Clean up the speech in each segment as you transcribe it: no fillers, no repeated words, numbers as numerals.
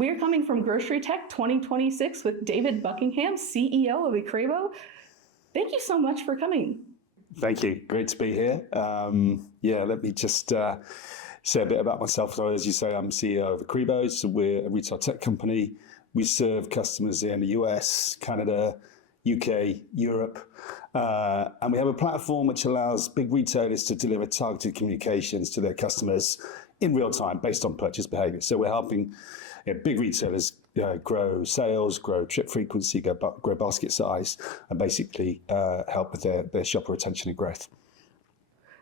We're coming from Grocery Tech 2026 with David Buckingham, CEO of Ecrevo. Thank you so much for coming. Thank you. Great to be here. Let me just say a bit about myself. So as you say, I'm CEO of Ecrevo. So we're a retail tech company. We serve customers in the US, Canada, UK, Europe. And we have a platform which allows big retailers to deliver targeted communications to their customers in real time based on purchase behavior. So we're helping big retailers grow sales, grow trip frequency, grow basket size, and basically help with their shopper retention and growth.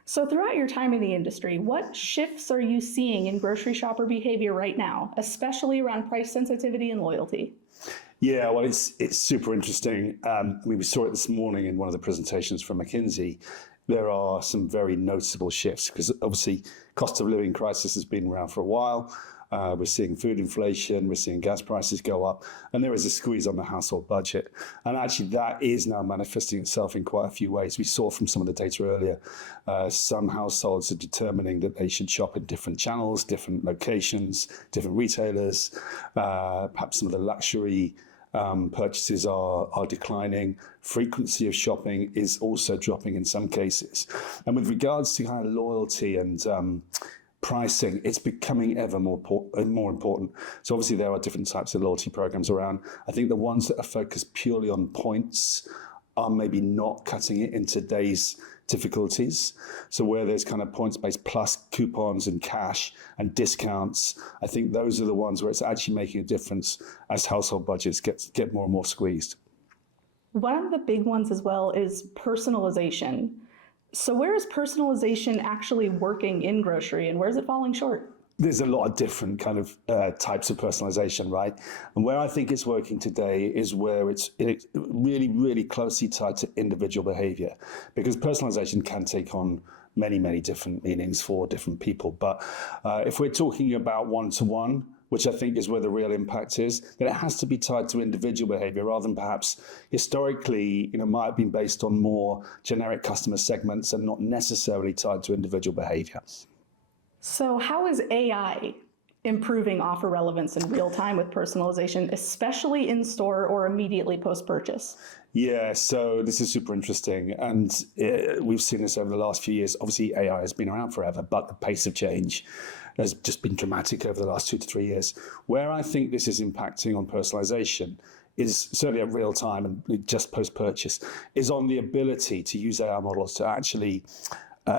So throughout your time in the industry, what shifts are you seeing in grocery shopper behavior right now, especially around price sensitivity and loyalty? Yeah, well, it's super interesting. We saw it this morning in one of the presentations from McKinsey. There are some very noticeable shifts because obviously cost of living crisis has been around for a while. We're seeing food inflation, we're seeing gas prices go up, and there is a squeeze on the household budget. And actually that is now manifesting itself in quite a few ways. We saw from some of the data earlier, some households are determining that they should shop in different channels, different locations, different retailers. Perhaps some of the luxury purchases are declining. Frequency of shopping is also dropping in some cases. And with regards to kind of loyalty and pricing, it's becoming ever more important. So obviously there are different types of loyalty programs around. I think the ones that are focused purely on points are maybe not cutting it in today's difficulties. So where there's kind of points-based plus coupons and cash and discounts, I think those are the ones where it's actually making a difference as household budgets get more and more squeezed. One of the big ones as well is personalization. So where is personalization actually working in grocery and where is it falling short? There's a lot of different kind of types of personalization, right? And where I think it's working today is where it's really, really closely tied to individual behavior, because personalization can take on many, many different meanings for different people. But if we're talking about one-to-one, which I think is where the real impact is, then it has to be tied to individual behavior rather than perhaps historically, might have been based on more generic customer segments and not necessarily tied to individual behavior. So how is AI improving offer relevance in real time with personalization, especially in store or immediately post-purchase? Yeah, so this is super interesting. And we've seen this over the last few years. Obviously, AI has been around forever, but the pace of change has just been dramatic over the last 2 to 3 years. Where I think this is impacting on personalization is certainly at real time and just post-purchase, is on the ability to use AI models to actually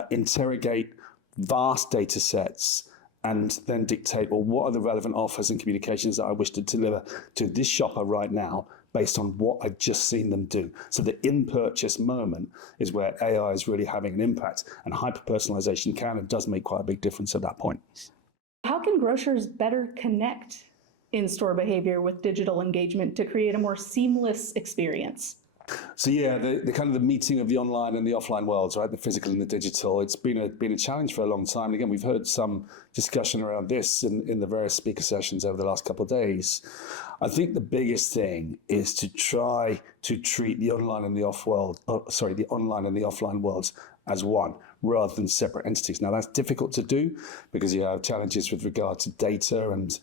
interrogate vast data sets and then dictate, well, what are the relevant offers and communications that I wish to deliver to this shopper right now based on what I've just seen them do. So the in-purchase moment is where AI is really having an impact, and hyper-personalization can and does make quite a big difference at that point. How can grocers better connect in-store behavior with digital engagement to create a more seamless experience? So yeah, the kind of the meeting of the online and the offline worlds, right? The physical and the digital. It's been a challenge for a long time. And again, we've heard some discussion around this in the various speaker sessions over the last couple of days. I think the biggest thing is to try to treat the online and the the online and the offline worlds as one rather than separate entities. Now that's difficult to do because you have challenges with regard to data and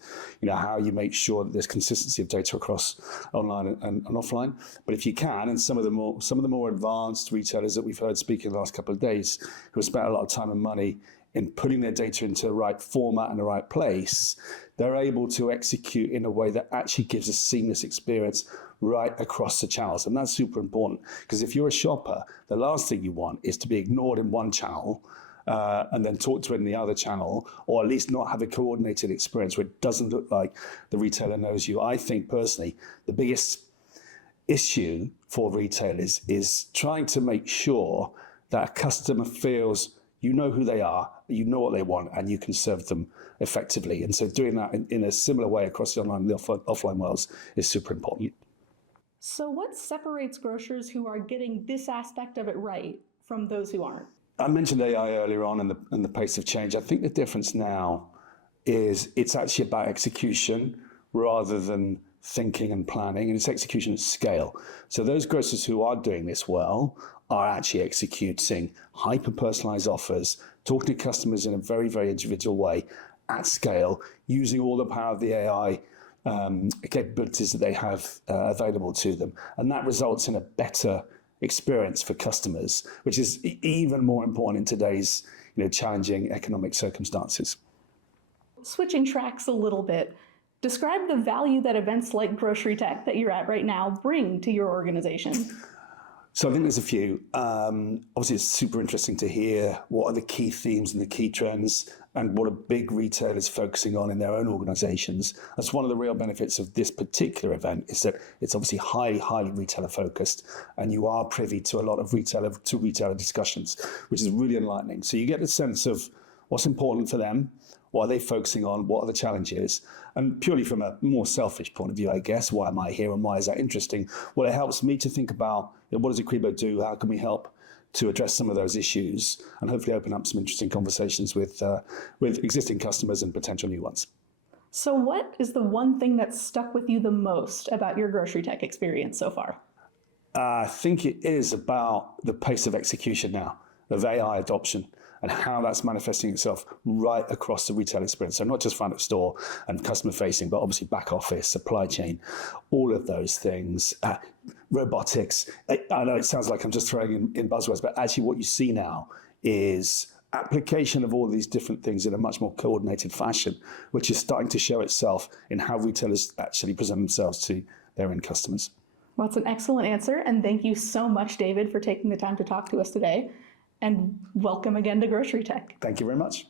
how you make sure that there's consistency of data across online and offline. But if you can, and some of the more advanced retailers that we've heard speak in the last couple of days who have spent a lot of time and money in putting their data into the right format and the right place, they're able to execute in a way that actually gives a seamless experience right across the channels. And that's super important because if you're a shopper, the last thing you want is to be ignored in one channel and then talk to it in the other channel, or at least not have a coordinated experience where it doesn't look like the retailer knows you. I think personally, the biggest issue for retailers is trying to make sure that a customer feels you know who they are, you know what they want, and you can serve them effectively. And so doing that in a similar way across the online and the offline worlds is super important. So what separates grocers who are getting this aspect of it right from those who aren't? I mentioned AI earlier on and the pace of change. I think the difference now is it's actually about execution rather than thinking and planning, and it's execution at scale. So those grocers who are doing this well are actually executing hyper-personalized offers, talking to customers in a very, very individual way at scale, using all the power of the AI capabilities that they have available to them. And that results in a better experience for customers, which is even more important in today's challenging economic circumstances. Switching tracks a little bit, describe the value that events like Grocery Tech that you're at right now bring to your organization. So I think there's a few. Obviously, it's super interesting to hear what are the key themes and the key trends and what a big retailer is focusing on in their own organizations. That's one of the real benefits of this particular event, is that it's obviously highly retailer focused, and you are privy to a lot of retailer discussions, which is really enlightening. So you get a sense of what's important for them, what are they focusing on, what are the challenges, and purely from a more selfish point of view, I guess, why am I here and why is that interesting? Well, it helps me to think about what does Acribo do, how can we help to address some of those issues, and hopefully open up some interesting conversations with existing customers and potential new ones. So what is the one thing that stuck with you the most about your Grocery Tech experience so far? I think it is about the pace of execution now, of AI adoption, and how that's manifesting itself right across the retail experience. So not just front of store and customer facing, but obviously back office, supply chain, all of those things, robotics. I know it sounds like I'm just throwing in buzzwords, but actually what you see now is application of all these different things in a much more coordinated fashion, which is starting to show itself in how retailers actually present themselves to their end customers. Well, that's an excellent answer. And thank you so much, David, for taking the time to talk to us today. And welcome again to Grocery Tech. Thank you very much.